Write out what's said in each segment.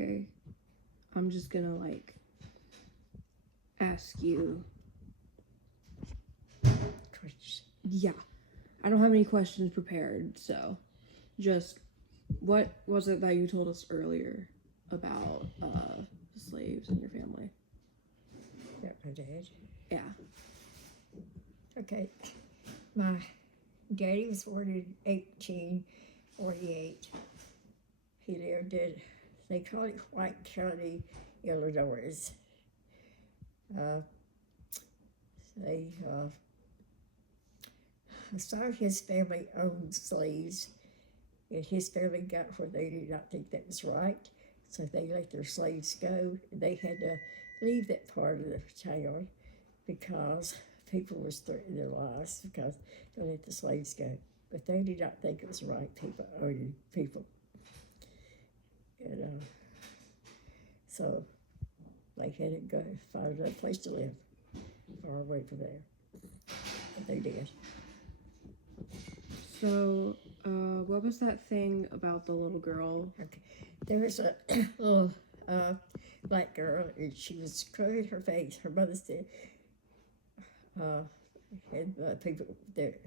Okay. I'm just gonna, like, ask you. Yeah. I don't have any questions prepared, so just what was it that you told us earlier about the slaves in your family? Yeah, my dad. Yeah. Okay. My daddy was born in 1848. He lived in, they call it White County, Illinois. Some of his family owned slaves, and his family got where they did not think that was right, so they let their slaves go. They had to leave that part of the town because people was threatening their lives because they let the slaves go. But they did not think it was right. People owning people, and so they had to go find another place to live far away from there. And they did. So, what was that thing about the little girl? Okay. There was a little black girl, and she was scrubbing her face. Her mother said, and people that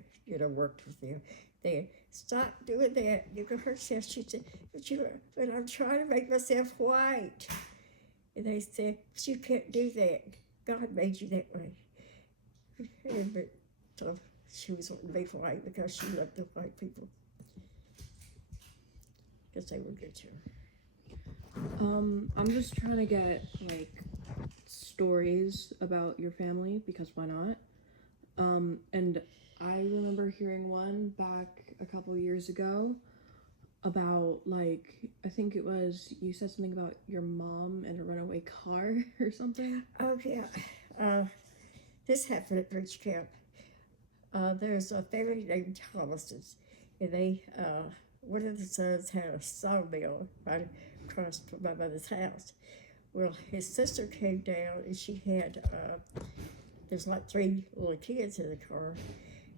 worked with them, they stop doing that. You can hurt yourself. She said, but I'm trying to make myself white. And they said, but you can't do that. God made you that way. But so she was wanting to be white because she loved the white people. Because they were good to her. I'm just trying to get, like, stories about your family, because why not? And I remember hearing one back a couple years ago about, like, I think it was, you said something about your mom and a runaway car or something. Oh, yeah. This happened at Bridge Camp. There's a family named Thomas's, and they, one of the sons had a sawmill right across from my mother's house. Well, his sister came down, and she had, there's like 3 little kids in the car,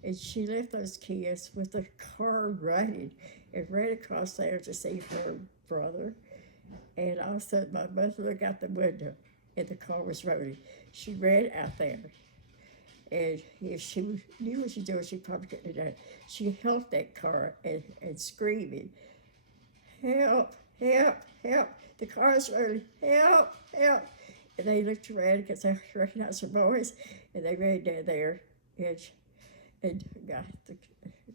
and she left those kids with the car running and ran across there to see her brother. And all of a sudden, my mother looked out the window, and the car was rolling. She ran out there. And if she knew what she was doing, she probably couldn't have done it. She held that car and screaming, help, help, help, the car's rolling, help, help. And they looked around because they recognized her voice, and they ran down there and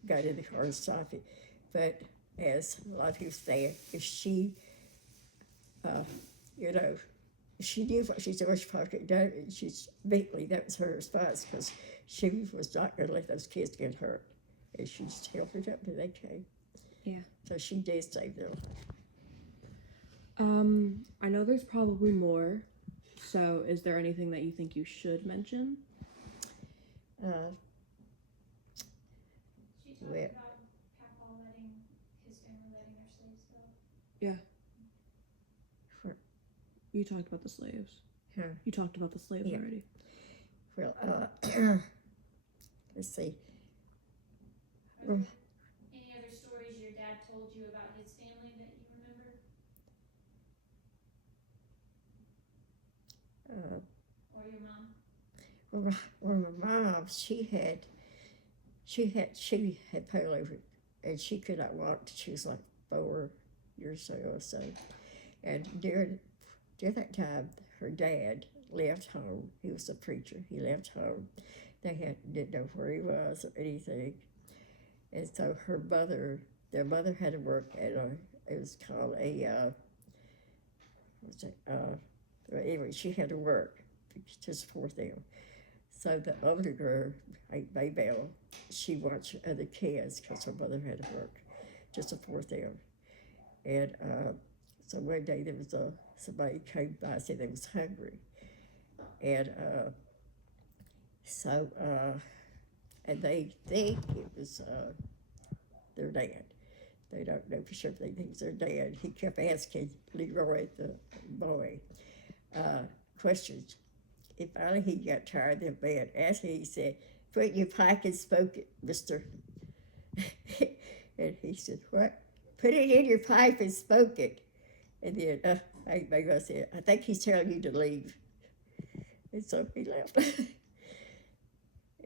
got in the car and stopped it. But as a lot of people say, if she, she knew what she was doing, she probably couldn't do it. And that was her response, because she was not going to let those kids get hurt. And she just held it up till they came. Yeah. So she did save their life. I know there's probably more, so is there anything that you think you should mention? She talked about Papa letting his family letting their slaves go. Yeah. You talked about the slaves. Huh. You talked about the slaves already. Well, let's see. Are there any other stories your dad told you about his family that you remember? Or your mom? Well, my mom, she had polio, and she could not walk till she was like 4 years old or so. And during that time, her dad left home. He was a preacher. He left home. They didn't know where he was or anything. And so their mother had to work at it was called anyway, she had to work to support them. So the older girl, Maybelle, she watched other kids because her mother had to work to support them. And so one day there was somebody came by and said they was hungry. And and they think it was their dad. They don't know for sure if they think it's their dad. He kept asking Leroy, the boy, questions. And finally he got tired of them being asking. He said, "Put in your pipe and smoke it, mister." And he said, "What?" "Put it in your pipe and smoke it." And then Maybe I said, I think he's telling you to leave. And so he left.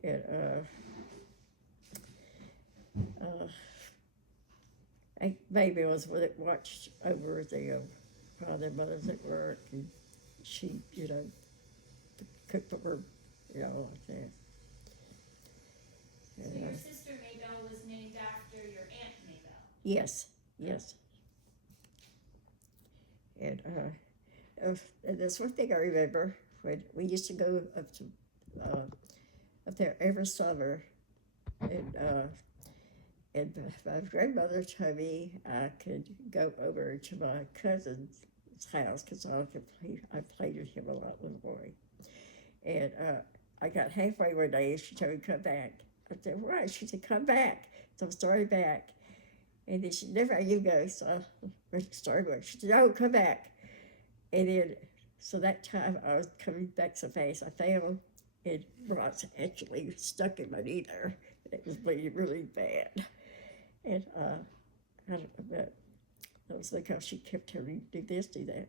And maybe was one that watched over the father and mothers at work, and she, cooked for her, like that. So And, your sister Maybelle was named after your Aunt Maybelle. yes. And that's one thing I remember when we used to go up there every summer, and my grandmother told me I could go over to my cousin's house because I played with him a lot, little boy. And I got halfway one day and she told me to come back. I said, why? She said, come back. So I started back. And then she said, never you go. So I started going. She said, oh, come back. And then, so that time I was coming back so fast, I fell and rocks actually stuck in my knee there. It was bleeding really bad. And I don't know, but that was because she kept telling me, do this, do that.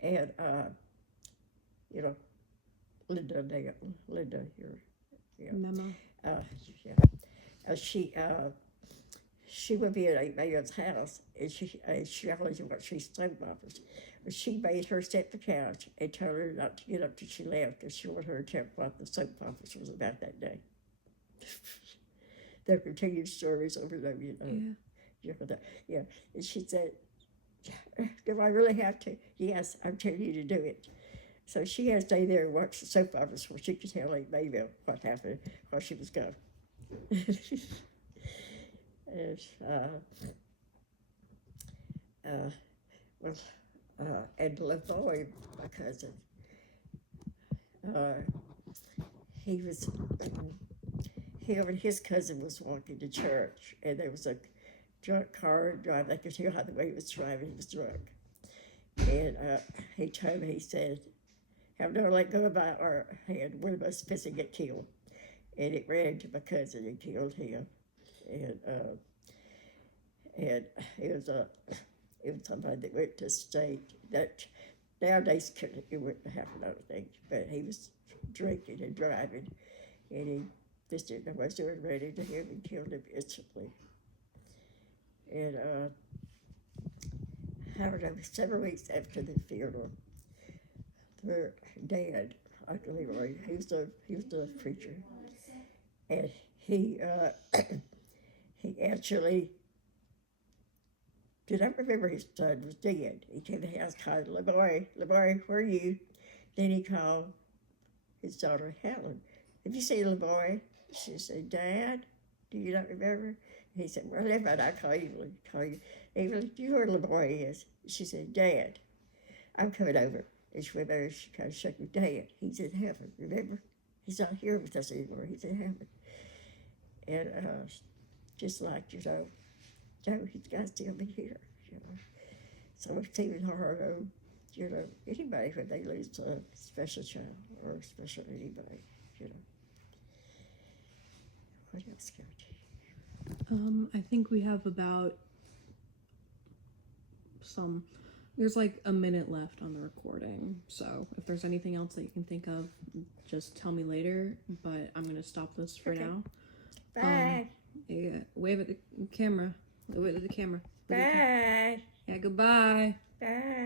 And Linda here. Yeah. Memo. She would be at Aunt May's house, and she always watched these soap operas. But she made her sit the couch and told her not to get up till she left, because she wanted her to tell what the soap operas was about that day. Their continued stories over them, Yeah. And she said, do I really have to? Yes, I'm telling you to do it. So she had to stay there and watch the soap operas where she could tell Aunt Maybelle what happened while she was gone. And LaVoy, my cousin, he and his cousin was walking to church, and there was a drunk car driving. They could tell how the way he was driving, he was drunk. And he told me, he said, have no let go of our hand, one of us fixing to get killed. And it ran into my cousin and killed him. And it was somebody that went to state that nowadays it wouldn't happen, I don't think, but he was drinking and driving, and he just didn't know what was doing, ran into him and killed him instantly. And I don't know, several weeks after the funeral, their dad, Uncle Leroy, he was the preacher, and he actually did not remember his son was dead. He came to the house, called LeBoy, where are you? Then he called his daughter Helen. Have you seen LeBoy? She said, Dad, do you not remember? And he said, well, never mind, I'll call you. Evelyn, do you know where LeBoy is? She said, Dad, I'm coming over. And she went over, she kind of shook me, Dad, he's in heaven, remember? He's not here with us anymore, he's in heaven. And just like, he's got to still be here, So it's even hard on, anybody when they lose a special child or a special anybody, What else can I do? I think we have about there's like a minute left on the recording, so if there's anything else that you can think of, just tell me later, but I'm gonna stop this for now. Bye. Yeah, wave at the camera. Wave at the camera. Bye. Yeah, goodbye. Bye.